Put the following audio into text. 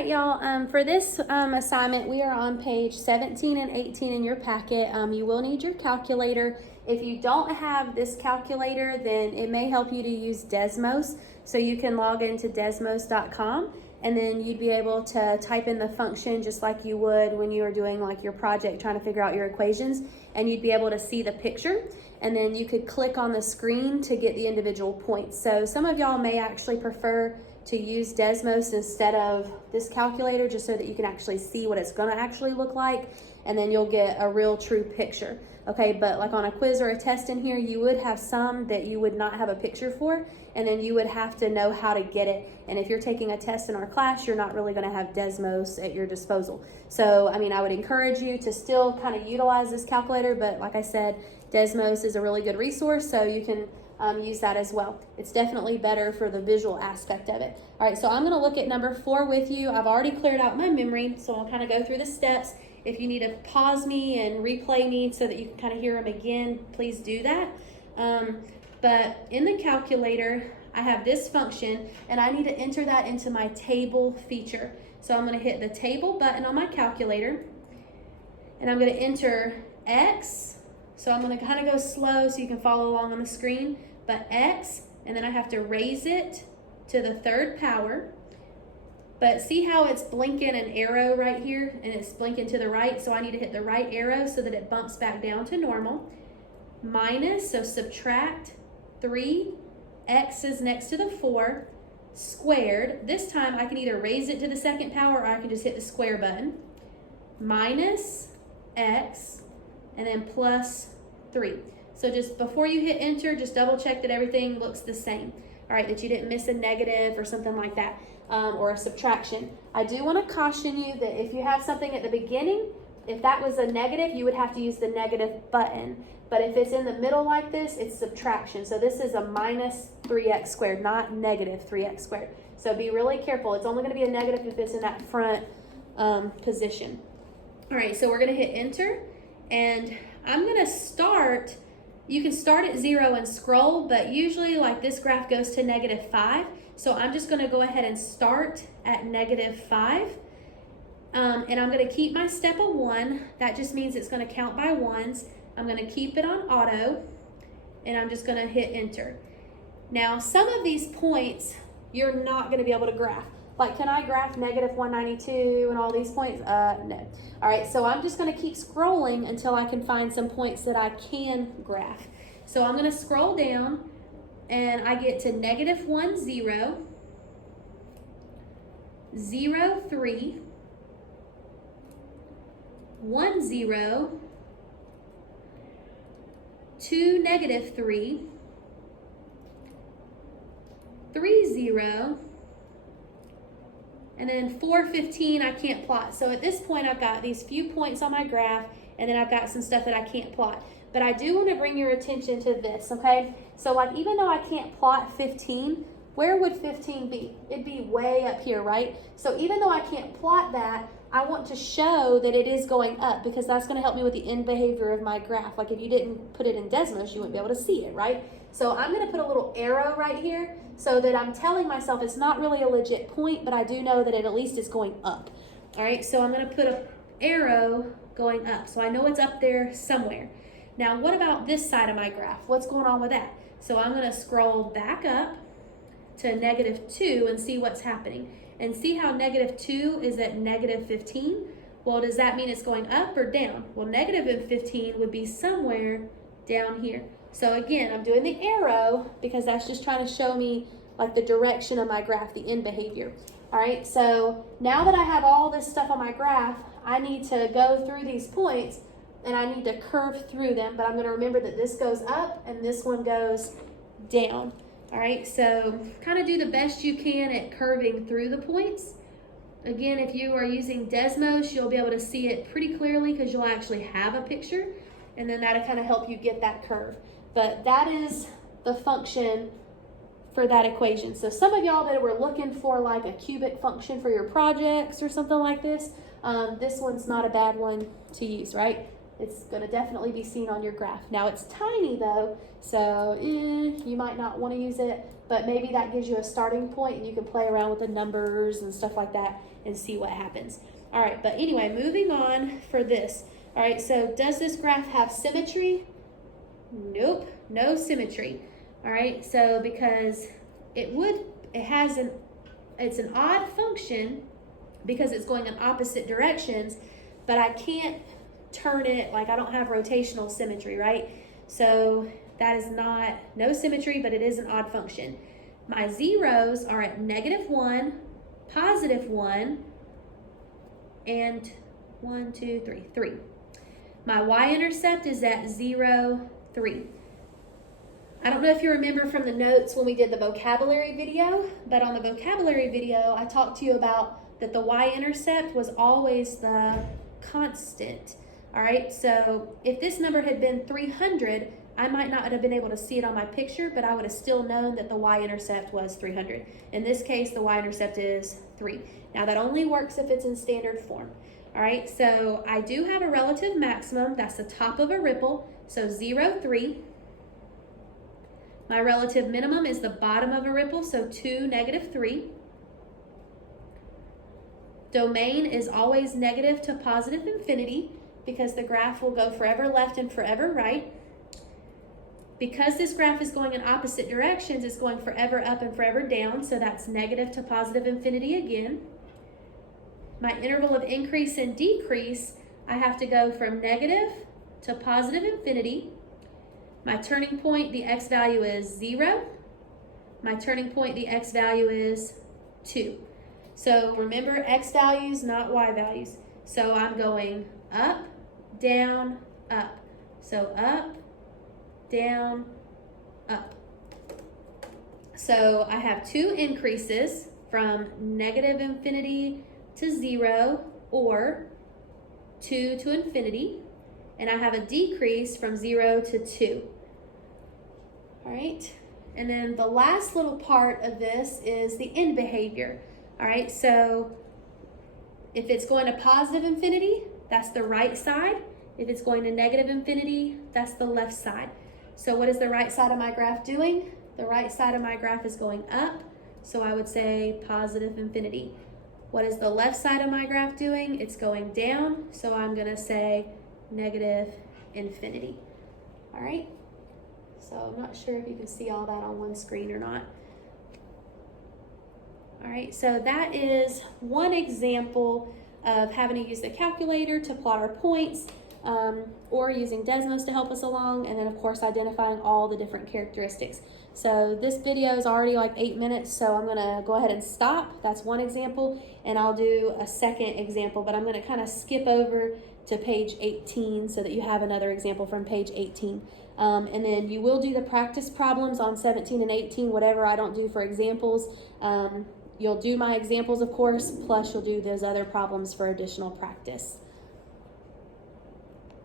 right, y'all, for this assignment, we are on page 17 and 18 in your packet. You will need your calculator. If you don't have this calculator, then it may help you to use Desmos. So you can log into desmos.com and then you'd be able to type in the function just like you would when you were doing like your project trying to figure out your equations, and you'd be able to see the picture, and then you could click on the screen to get the individual points. So some of y'all may actually prefer to use Desmos instead of this calculator just so that you can actually see what it's gonna actually look like, and then you'll get a real true picture. Okay, but like on a quiz or a test in here, you would have some that you would not have a picture for, and then you would have to know how to get it. And if you're taking a test in our class, you're not really gonna have Desmos at your disposal. So, I mean, I would encourage you to still kind of utilize this calculator, but like I said, Desmos is a really good resource, so you can use that as well. It's definitely better for the visual aspect of it. All right, so I'm gonna look at number 4 with you. I've already cleared out my memory, so I'll kind of go through the steps. If you need to pause me and replay me so that you can kind of hear them again, please do that. But in the calculator, I have this function, and I need to enter that into my table feature. So I'm gonna hit the table button on my calculator, and I'm gonna enter X. So I'm gonna kind of go slow so you can follow along on the screen, but X, and then I have to raise it to the 3rd power. But see how it's blinking an arrow right here, and it's blinking to the right, so I need to hit the right arrow so that it bumps back down to normal. Minus, so subtract 3, X is next to the 4, squared. This time I can either raise it to the 2nd power or I can just hit the square button. Minus X, and then plus 3. So just before you hit enter, just double check that everything looks the same. All right, that you didn't miss a negative or something like that, or a subtraction. I do want to caution you that if you have something at the beginning, if that was a negative, you would have to use the negative button. But if it's in the middle like this, it's subtraction. So this is a minus 3x squared, not negative 3x squared. So be really careful. It's only going to be a negative if it's in that front position. All right, so we're going to hit enter. And I'm gonna start, you can start at 0 and scroll, but usually like this graph goes to -5. So I'm just gonna go ahead and start at -5. And I'm gonna keep my step of 1. That just means it's gonna count by ones. I'm gonna keep it on auto, and I'm just gonna hit enter. Now, some of these points, you're not gonna be able to graph. Like, can I graph -192 and all these points? No. All right, so I'm just gonna keep scrolling until I can find some points that I can graph. So I'm gonna scroll down, and I get to -1, 0, 0, 3, 1, 0, 2, -3, 3, 0, and then 4, 15, I can't plot. So at this point, I've got these few points on my graph, and then I've got some stuff that I can't plot. But I do want to bring your attention to this, okay? So like, even though I can't plot 15, where would 15 be? It'd be way up here, right? So even though I can't plot that, I want to show that it is going up, because that's going to help me with the end behavior of my graph. Like if you didn't put it in Desmos, you wouldn't be able to see it, right? So I'm going to put a little arrow right here so that I'm telling myself it's not really a legit point, but I do know that it at least is going up. All right, so I'm going to put an arrow going up, so I know it's up there somewhere. Now, what about this side of my graph? What's going on with that? So I'm going to scroll back up to -2 and see what's happening. And see how -2 is at -15? Well, does that mean it's going up or down? Well, -15 would be somewhere down here. So again, I'm doing the arrow because that's just trying to show me like the direction of my graph, the end behavior. All right, so now that I have all this stuff on my graph, I need to go through these points and I need to curve through them, but I'm gonna remember that this goes up and this one goes down. All right, so kind of do the best you can at curving through the points. Again, if you are using Desmos, you'll be able to see it pretty clearly because you'll actually have a picture, and then that'll kind of help you get that curve. But that is the function for that equation. So some of y'all that were looking for like a cubic function for your projects or something like this, this one's not a bad one to use, right? It's going to definitely be seen on your graph. Now it's tiny though, so you might not want to use it, but maybe that gives you a starting point and you can play around with the numbers and stuff like that and see what happens. All right, but anyway, moving on for this. All right, so does this graph have symmetry? Nope, no symmetry. All right, so because it's an odd function because it's going in opposite directions, but I can't turn it, like I don't have rotational symmetry, right? So that is no symmetry, but it is an odd function. My zeros are at -1, +1, and 1, 2, 3, 3. My y-intercept is at 0, 3. I don't know if you remember from the notes when we did the vocabulary video, but on the vocabulary video, I talked to you about that the y-intercept was always the constant. All right, so if this number had been 300, I might not have been able to see it on my picture, but I would have still known that the y-intercept was 300. In this case, the y-intercept is 3. Now that only works if it's in standard form. All right, so I do have a relative maximum. That's the top of a ripple, so 0, 3. My relative minimum is the bottom of a ripple, so 2, -3. Domain is always negative to positive infinity because the graph will go forever left and forever right. Because this graph is going in opposite directions, it's going forever up and forever down, so that's negative to positive infinity again. My interval of increase and decrease, I have to go from negative to positive infinity. My turning point, the x value is 0. My turning point, the x value is 2. So remember, x values, not y values. So I'm going up, down, up. So up, down, up. So I have 2 increases from negative infinity to 0 or 2 to infinity. And I have a decrease from 0 to 2. All right, and then the last little part of this is the end behavior. All right, so if it's going to positive infinity, that's the right side. If it's going to negative infinity, that's the left side. So what is the right side of my graph doing? The right side of my graph is going up, so I would say positive infinity. What is the left side of my graph doing? It's going down, so I'm gonna say negative infinity. All right, so I'm not sure if you can see all that on one screen or not. All right, so that is one example of having to use the calculator to plot our points, or using Desmos to help us along, and then of course identifying all the different characteristics. So this video is already like 8 minutes, so I'm gonna go ahead and stop. That's one example, and I'll do a second example, but I'm gonna kind of skip over to page 18 so that you have another example from page 18. And then you will do the practice problems on 17 and 18, whatever I don't do for examples. You'll do my examples, of course, plus you'll do those other problems for additional practice.